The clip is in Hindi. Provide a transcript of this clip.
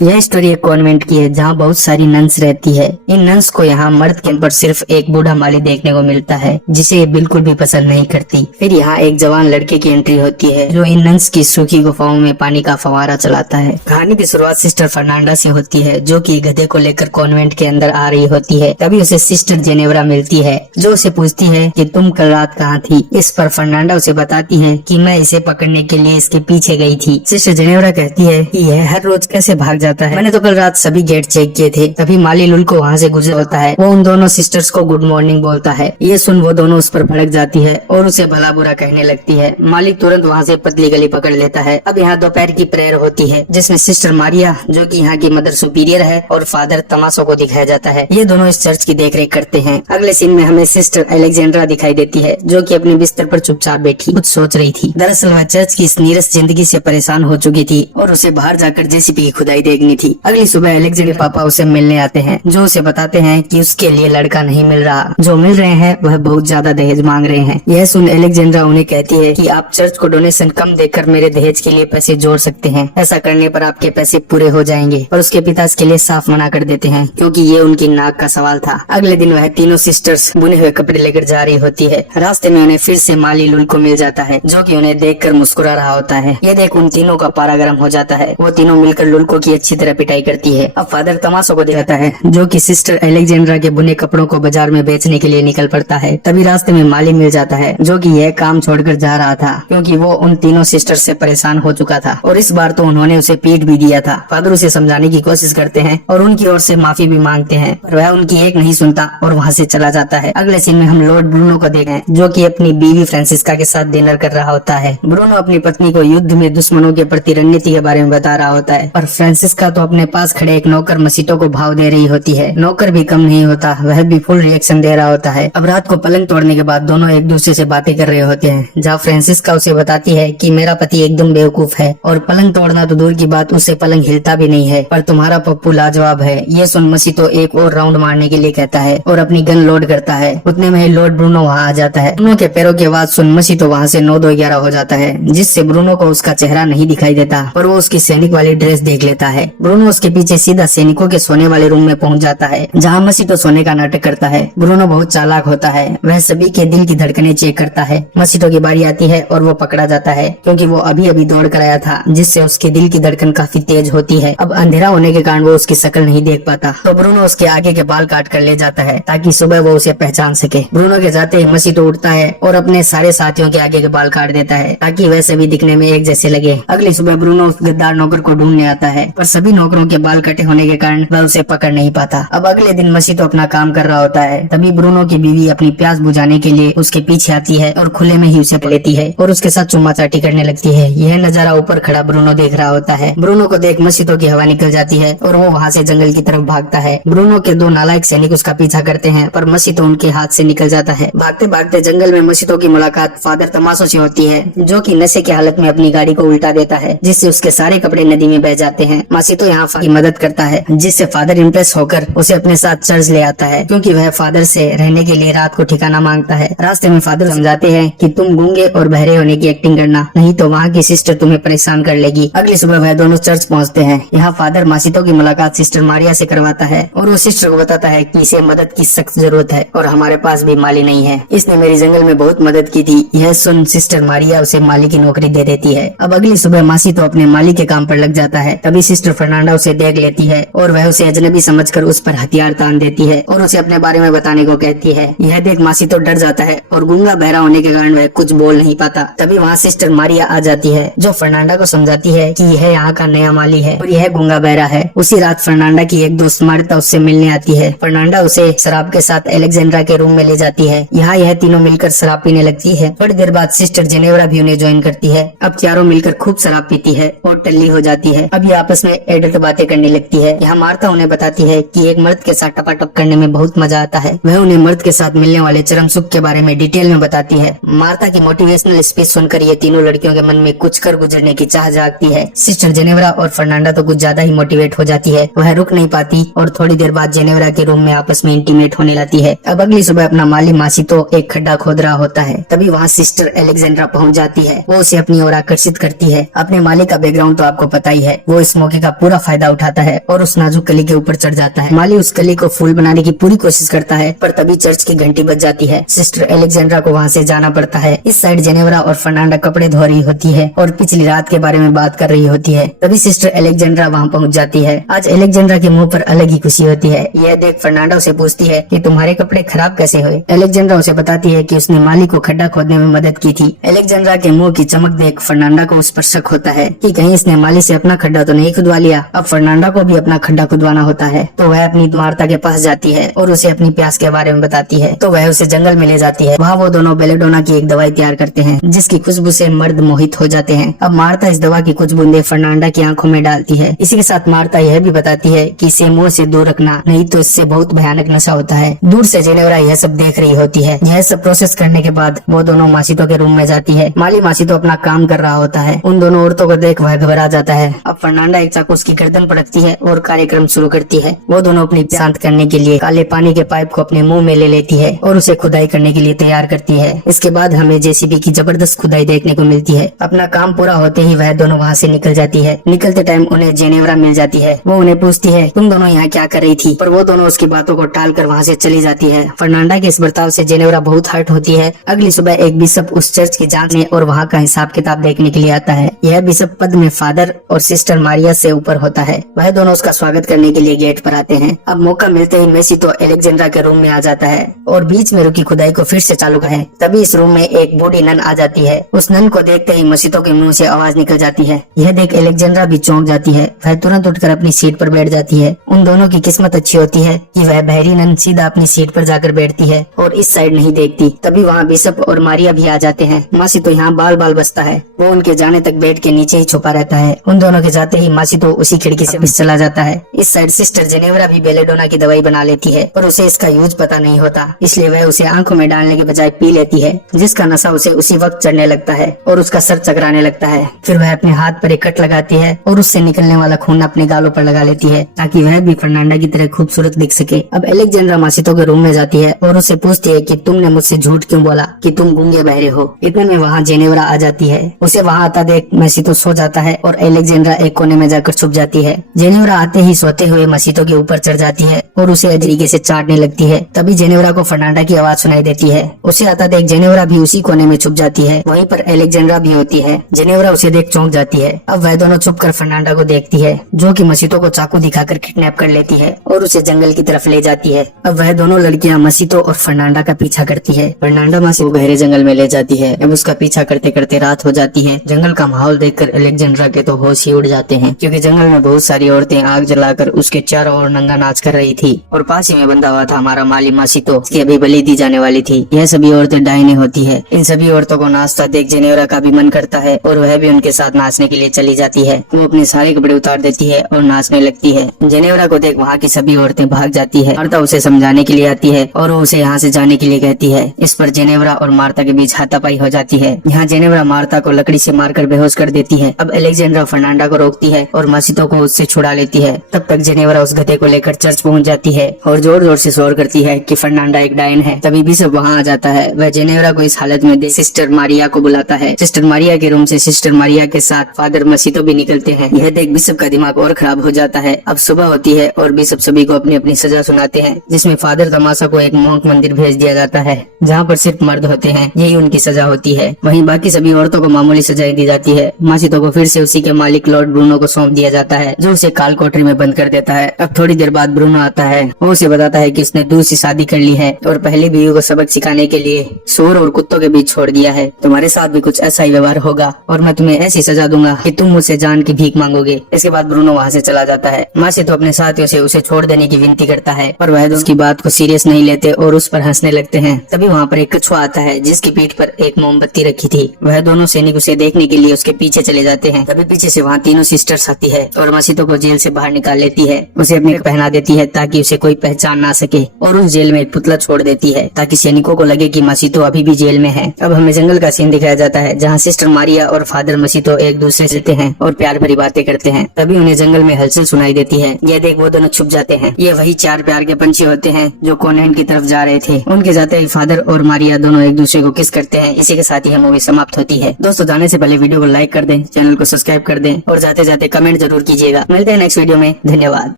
यह स्टोरी एक कॉन्वेंट की है जहाँ बहुत सारी नन्स रहती है। इन नन्स को यहाँ मर्द के ऊपर सिर्फ एक बूढ़ा माली देखने को मिलता है जिसे ये बिल्कुल भी पसंद नहीं करती। फिर यहाँ एक जवान लड़के की एंट्री होती है जो इन नन्स की सूखी गुफाओं में पानी का फवारा चलाता है। कहानी की शुरुआत सिस्टर फर्नांडा से होती है जो कि गधे को लेकर कॉन्वेंट के अंदर आ रही होती है। तभी उसे सिस्टर जेनेवरा मिलती है जो उसे पूछती है कि तुम कल रात कहाँ थी। इस पर फर्नांडा उसे बताती है कि मैं इसे पकड़ने के लिए इसके पीछे गई थी। सिस्टर जेनेवरा कहती है कि यह हर रोज कैसे भाग जाता है, मैंने तो कल रात सभी गेट चेक किए थे। तभी माली लुल को वहाँ से गुजर होता है। वो उन दोनों सिस्टर्स को गुड मॉर्निंग बोलता है। ये सुन वो दोनों उस पर भड़क जाती है और उसे भला बुरा कहने लगती है। मालिक तुरंत वहाँ से पतली गली पकड़ लेता है। अब यहाँ दोपहर की प्रेयर होती है जिसमें सिस्टर मारिया जो कि यहाँ की मदर सुपीरियर है और फादर तमाशो को दिखाया जाता है। ये दोनों इस चर्च की देखरेख करते हैं। अगले सीन में हमें सिस्टर अलेक्जेंड्रा दिखाई देती है जो कि अपने बिस्तर पर चुपचाप बैठी कुछ सोच रही थी। दरअसल वह चर्च की इस नीरस जिंदगी से परेशान हो चुकी थी और उसे बाहर जाकर जेसीपी की खुदाई देखनी थी। अगली सुबह अलेक्जेंडर पापा उसे मिलने आते हैं जो उसे बताते हैं कि उसके लिए लड़का नहीं मिल रहा, जो मिल रहे हैं वह बहुत ज्यादा दहेज मांग रहे हैं। यह सुन अलेक्जेंड्रा उन्हें कहती है कि आप चर्च को डोनेशन कम देकर मेरे दहेज के लिए पैसे जोड़ सकते हैं। ऐसा करने पर आपके पैसे पूरे हो जाएंगे। और उसके पिता इसके लिए साफ मना कर देते हैं क्योंकि ये उनकी नाक का सवाल था। अगले दिन वह तीनों सिस्टर्स बुने हुए कपड़े लेकर जा रही होती है। रास्ते में उन्हें फिर से माली लुल को मिल जाता है जो कि उन्हें देखकर मुस्कुरा रहा होता है। ये देख उन तीनों का पारा गर्म हो जाता है। वो तीनों मिलकर लुल्को की अच्छी तरह पिटाई करती है। अब फादर तमाशो को दिखाता है जो कि सिस्टर अलेक्जेंड्रा के बुने कपड़ों को बाजार में बेचने के लिए निकल पड़ता है। तभी रास्ते में माली मिल जाता है जो कि यह काम छोड़कर जा रहा था क्योंकि वो उन तीनों सिस्टर से परेशान हो चुका था और इस बार तो उन्होंने उसे पीट भी दिया था। फादर उसे समझाने की कोशिश करते हैं और उनकी ओर से माफी भी मांगते हैं पर वह उनकी एक नहीं सुनता और वहाँ से चला जाता है। अगले सीन में हम लॉर्ड ब्रूनो को देखें जो कि अपनी बीवी फ्रांसिस्का के साथ डिनर कर रहा होता है। ब्रूनो अपनी पत्नी को युद्ध में दुश्मनों के प्रति रणनीति के बारे में बता रहा होता है और फ्रांसिस्का तो अपने पास खड़े एक नौकर मसीतो को भाव दे रही होती है। नौकर भी कम नहीं होता, वह भी फुल रिएक्शन दे रहा होता है। अब रात को पलंग तोड़ने के बाद दोनों एक दूसरे से बातें कर रहे होते हैं जहाँ फ्रांसिस्का उसे बताती है कि मेरा पति एकदम बेवकूफ है और पलंग तोड़ना तो दूर की बात, उससे पलंग हिलता भी नहीं है, पर तुम्हारा पप्पू लाजवाब है। ये सुन मसीतो एक और राउंड मारने के लिए कहता है और अपनी गन लोड करता है। उतने में ही लॉर्ड ब्रूनो वहाँ आ जाता है। ब्रूनो के पैरों की आवाज सुन मसीतो वहाँ से 9-2-11 हो जाता है जिससे ब्रूनो को उसका चेहरा नहीं दिखाई देता पर वो उसकी सैनिक वाली ड्रेस देख लेता है। ब्रूनो उसके पीछे सीधा सैनिकों के सोने वाले रूम में पहुंच जाता है जहाँ मसीतो सोने का नाटक करता है। ब्रूनो बहुत चालाक होता है, वह सभी के दिल की धड़कनें चेक करता है। मसीतो की बारी आती है और वो पकड़ा जाता है क्योंकि वो अभी अभी दौड़ कर आया था जिससे उसके दिल की धड़कन काफी तेज होती है। अब अंधेरा होने के कारण वो उसकी शक्ल नहीं देख पाता तो ब्रूनो उसके आगे के बाल काट कर ले जाता है ताकि सुबह वो उसे पहचान सके। ब्रूनो के जाते ही मसीतो उठता है और अपने सारे साथियों के आगे के बाल काट देता है ताकि वह सभी दिखने में एक जैसे लगे। अगली सुबह ब्रूनो उस गद्दार नौकर को ढूंढने आता है पर सभी नौकरों के बाल कटे होने के कारण वह उसे पकड़ नहीं पाता। अब अगले दिन मसीतो अपना काम कर रहा होता है। तभी ब्रूनो की बीवी अपनी प्यास बुझाने के लिए उसके पीछे आती है और खुले में ही उसे लेती है और उसके साथ चुम्मा चाटी करने लगती है। यह नजारा ऊपर खड़ा ब्रूनो देख रहा होता है। ब्रूनो को देख मसीतो की हवा निकल जाती है और वो वहाँ से जंगल की तरफ भागता है। ब्रूनो के 2 नालायक सैनिक उसका पीछा करते हैं पर मसीतो उनके हाथ से निकल जाता है। भागते भागते जंगल में मसीतो की मुलाकात फादर तमाशो से होती है जो कि नशे की हालत में अपनी गाड़ी को उल्टा देता है जिससे उसके सारे कपड़े नदी में बह जाते हैं। मसीतो यहाँ की मदद करता है जिससे फादर इम्प्रेस होकर उसे अपने साथ चर्च ले आता है क्योंकि वह फादर से रहने के लिए रात को ठिकाना मांगता है। रास्ते में फादर समझाते हैं कि तुम गूंगे और बहरे होने की एक्टिंग करना, नहीं तो वहाँ की सिस्टर तुम्हें परेशान कर लेगी। अगली सुबह वह दोनों चर्च पहुँचते हैं। यहाँ फादर मसीतो की मुलाकात सिस्टर मारिया से करवाता है और वो सिस्टर को बताता है कि इसे मदद की सख्त जरूरत है और हमारे पास भी माली नहीं है, इसने मेरी जंगल में बहुत मदद की थी। यह सुन सिस्टर मारिया उसे माली की नौकरी दे देती है। अब अगली सुबह मसीतो अपने माली के काम पर लग जाता है। तभी सिस्टर फर्नांडा उसे देख लेती है और वह उसे अजनबी समझकर उस पर हथियार तान देती है और उसे अपने बारे में बताने को कहती है। यह देख मसीतो डर जाता है और गूंगा बहरा होने के कारण वह कुछ बोल नहीं पाता। तभी वहाँ सिस्टर मारिया आ जाती है जो फर्नांडा को समझाती है कि यह यहाँ का नया माली है और यह गूंगा बहरा है। उसी रात फर्नांडा की एक दोस्त मार्ता उससे मिलने आती है। फर्नांडा उसे शराब के साथ अलेक्जेंड्रा के रूम में ले जाती है। यहाँ यह तीनों मिलकर शराब पीने लगती है। थोड़ी देर बाद सिस्टर जेनेवरा भी उन्हें ज्वाइन करती है। अब चारों मिलकर खूब शराब पीती है और टल्ली हो जाती है। अब ये आपस में एडल्ट बातें करने लगती है। यहाँ मार्ता उन्हें बताती है कि एक मर्द के साथ टपाटप करने में बहुत मजा आता है। वह उन्हें मर्द के साथ मिलने वाले चरम सुख के बारे में डिटेल में बताती है। मार्ता की मोटिवेशनल स्पीच सुनकर ये तीनों लड़कियों के मन में कुछ कर गुजरने की चाह जागती है। सिस्टर जेनेवरा और फर्नांडा तो कुछ ज्यादा ही मोटिवेट हो जाती है। वह रुक नहीं पाती और थोड़ी देर बाद जेनेवरा के रूम में आपस में इंटीमेट होने लगती है। अब अगली सुबह अपना माली मसीतो एक खड्डा खोद रहा होता है। तभी वहाँ सिस्टर अलेक्जेंड्रा पहुँच जाती है। वो उसे अपनी ओर आकर्षित करती है। अपने माली का बैकग्राउंड तो आपको पता ही है। वो इस मौके का का पूरा फायदा उठाता है और उस नाजुक कली के ऊपर चढ़ जाता है। माली उस कली को फूल बनाने की पूरी कोशिश करता है, पर तभी चर्च की घंटी बज जाती है। सिस्टर एलेक्जेंड्रा को वहाँ से जाना पड़ता है। इस साइड जेनेवरा और फर्नांडा कपड़े धो रही होती है और पिछली रात के बारे में बात कर रही होती है। तभी सिस्टर एलेक्जेंड्रा वहाँ पहुँच जाती है। आज एलेक्जेंड्रा के मुंह पर अलग ही खुशी होती है। यह देख फर्नांडा उसे पूछती है कि तुम्हारे कपड़े खराब कैसे हुए। एलेक्जेंड्रा उसे बताती है कि उसने माली को खड्डा खोदने में मदद की थी। एलेक्जेंड्रा के मुंह की चमक देख फर्नांडा को उस पर शक होता है कि कहीं इसने माली से अपना खड्डा तो नहीं खुदवा लिया। अब फर्नांडा को भी अपना खड्डा खुदवाना होता है, तो वह अपनी मार्ता के पास जाती है और उसे अपनी प्यास के बारे में बताती है। तो वह उसे जंगल में ले जाती है। वहाँ वो दोनों बेलेडोना की एक दवाई तैयार करते हैं, जिसकी खुशबू से मर्द मोहित हो जाते हैं। अब मार्ता इस दवा की कुछ बूंदे फर्नांडा की आंखों में डालती है। इसी के साथ मार्ता यह भी बताती है कि इसे मुंह से दूर रखना, नहीं तो इससे बहुत भयानक नशा होता है। दूर से जेनेवरा यह सब देख रही होती है। यह सब प्रोसेस करने के बाद वो दोनों मासितो के रूम में जाती है। माली मासितो अपना काम कर रहा होता है। उन दोनों औरतों को देख वह घबरा जाता है। अब फर्नांडा एक चाकू उसकी गर्दन पटकती है और कार्यक्रम शुरू करती है। वो दोनों अपनी शांत करने के लिए काले पानी के पाइप को अपने मुंह में ले लेती है और उसे खुदाई करने के लिए तैयार करती है। इसके बाद हमें जेसीबी की जबरदस्त खुदाई देखने को मिलती है। अपना काम पूरा होते ही वह दोनों वहाँ से निकल जाती है। निकलते टाइम उन्हें जेनेवरा मिल जाती है। वो उन्हें पूछती है तुम दोनों यहाँ क्या कर रही थी, पर वो दोनों उसकी बातों को टाल कर वहाँ से चली जाती है। फर्नांडा के इस बर्ताव से जेनेवरा बहुत हर्ट होती है। अगली सुबह एक बिशप उस चर्च की जांचने और वहाँ का हिसाब किताब देखने के लिए आता है। यह बिशप पद में फादर और सिस्टर मारिया से ऊपर होता है। वह दोनों उसका स्वागत करने के लिए गेट पर आते हैं। अब मौका मिलते ही मेसितो एलेक्जेंड्रा के रूम में आ जाता है और बीच में रुकी खुदाई को फिर से चालू है। तभी इस रूम में एक बूढ़ी नन आ जाती है। उस नन को देखते ही मसीतो के मुंह से आवाज निकल जाती है। यह देख एलेक्जेंड्रा भी चौंक जाती है। वह तुरंत उठकर अपनी सीट पर बैठ जाती है। उन दोनों की किस्मत अच्छी होती है कि वह बहरी नन सीधा अपनी सीट पर जाकर बैठती है और इस साइड नहीं देखती। तभी वहाँ बिशप और मारिया भी आ जाते हैं। मासितो यहाँ बाल बाल बसता है। वो उनके जाने तक बेड के नीचे ही छुपा रहता है। उन दोनों के जाते ही मासितो उसी खिड़की से चला जाता है। इस साइड सिस्टर जेनेवरा भी बेलेडोना की दवाई बना लेती है, पर उसे इसका यूज पता नहीं होता, इसलिए वह उसे आंखों में डालने के बजाय पी लेती है, जिसका नशा उसे उसी वक्त चढ़ने लगता है और उसका सर चकराने लगता है। फिर वह अपने हाथ पर एक कट लगाती है और उससे निकलने वाला खून अपने गालों पर लगा लेती है, ताकि वह भी फर्नांडा की तरह खूबसूरत दिख सके। अब एलेक्जेंड्रा मासितो के रूम में जाती है और उससे पूछती है कि तुमने मुझसे झूठ क्यों बोला कि तुम गूंगे बहरे हो। इतने में वहाँ जेनेवरा आ जाती है। उसे वहाँ आता देख मासितो सो जाता है और एलेक्जेंड्रा एक कोने में जाकर छुप जाती है। जेनेवरा आते ही सोते हुए मासितो के ऊपर चढ़ जाती है और उसे तरीके से चाटने लगती है। तभी जेनेवरा को फर्नांडा की आवाज सुनाई देती है। उसे आता देख जेनेवरा भी उसी कोने में छुप जाती है। वहीं पर एलेक्जेंड्रा भी होती है। जेनेवरा उसे देख चौंक जाती है। अब वह दोनों छुप कर फर्नांडा को देखती है, जो कि मसीतो को चाकू दिखाकर किडनैप कर लेती है और उसे जंगल की तरफ ले जाती है। अब वह दोनों लड़कियां मसीतो और फर्नांडा का पीछा करती है। फर्नांडा मासितो गहरे जंगल में ले जाती है। अब उसका पीछा करते करते रात हो जाती है। जंगल का माहौल देखकर एलेक्जेंड्रा के तो होश ही उड़ जाते हैं, क्योंकि जंगल में बहुत सारी औरतें आग जलाकर उसके चारों ओर नंगा नाच कर रही थी और पास ही में बंधा हुआ था हमारा माली मासितो, की अभी बलि दी जाने वाली थी। यह सभी औरतें डायने होती है। इन सभी औरतों को नाचता देख जेनेवरा का भी मन करता है और वह भी उनके साथ नाचने के लिए चली जाती है। वो अपने सारे कपड़े उतार देती है और नाचने लगती है। जेनेवरा को देख वहाँ की सभी औरतें भाग जाती है। मार्ता उसे समझाने के लिए आती है और वो उसे यहाँ से जाने के लिए कहती है। इस पर जेनेवरा और मार्ता के बीच हाथापाई हो जाती है। यहाँ जेनेवरा मार्ता को लकड़ी से मारकर बेहोश कर देती है। अब एलेक्जेंड्रा फर्नांडा को रोकती है और मासितो को उससे छुड़ा लेती है। तब तक जेनेवरा उस गधे को लेकर चर्च पहुँच जाती है और जोर जोर से शोर करती है कि फर्नांडा एक डायन है। तभी भी सब वहाँ आ जाता है। वह जेनेवरा को इस हालत में देख सिस्टर मारिया को बुलाता है। सिस्टर मारिया के रूम से सिस्टर मारिया के साथ फादर मसीतो भी निकलते हैं। यह देख बिशप का दिमाग और खराब हो जाता है। अब सुबह होती है और बिशप सभी को अपनी अपनी सजा सुनाते हैं, जिसमें फादर तमाशा को एक मोंक मंदिर भेज दिया जाता है, जहाँ पर सिर्फ मर्द होते हैं। यही उनकी सजा होती है। वहीं बाकी सभी औरतों को मामूली सजाएं दी जाती है। मासितो को फिर से उसी के मालिक लॉर्ड ब्रूनो को सौंप दिया जाता है, जो उसे काल कोठरी में बंद कर देता है। अब थोड़ी देर बाद ब्रूनो आता है। वो उसे बताता है कि उसने दूसरी शादी कर ली है और पहली बीवी को सबक सिखाने के लिए सूअर और कुत्तों के बीच छोड़ दिया है। तुम्हारे साथ भी कुछ ऐसा ही व्यवहार होगा और मैं तुम्हें ऐसी सजा दूंगा कि तुम मुझसे जान की भीख मांगोगे। इसके बाद ब्रूनो वहाँ से चला जाता है। मासितो अपने साथियों से उसे छोड़ देने की विनती करता है, पर वह उसकी बात को सीरियस नहीं लेते और उस पर हंसने लगते हैं। तभी वहाँ पर एक कछुआ आता है, जिसकी पीठ पर एक मोमबत्ती रखी थी। वह दोनों सैनिक उसे देखने के लिए उसके पीछे चले जाते हैं। तभी पीछे से वहाँ तीनों सिस्टर्स आती है और मासितो को जेल से बाहर निकाल लेती है। उसे अपने पहना देती है ताकि उसे कोई पहचान ना सके और उस जेल में एक पुतला छोड़ देती है, ताकि सैनिकों को लगे कि मासितो अभी भी जेल में है। अब हमें जंगल का सीन दिखाया जाता है, जहाँ सिस्टर मारिया और फादर मसीतो एक दूसरे से मिलते हैं और प्यार भरी बातें करते हैं। तभी उन्हें जंगल में हलचल सुनाई देती है। यह देख वो दोनों छुप जाते हैं। ये वही चार प्यार के पंछी होते हैं जो कॉन्वेंट की तरफ जा रहे थे। उनके जाते ही फादर और मारिया दोनों एक दूसरे को किस करते हैं। इसी के साथ ही मूवी समाप्त होती है। दोस्तों, जाने से पहले वीडियो को लाइक कर दें, चैनल को सब्सक्राइब कर दें और जाते जाते कमेंट जरूर कीजिएगा। मिलते हैं नेक्स्ट वीडियो में, धन्यवाद।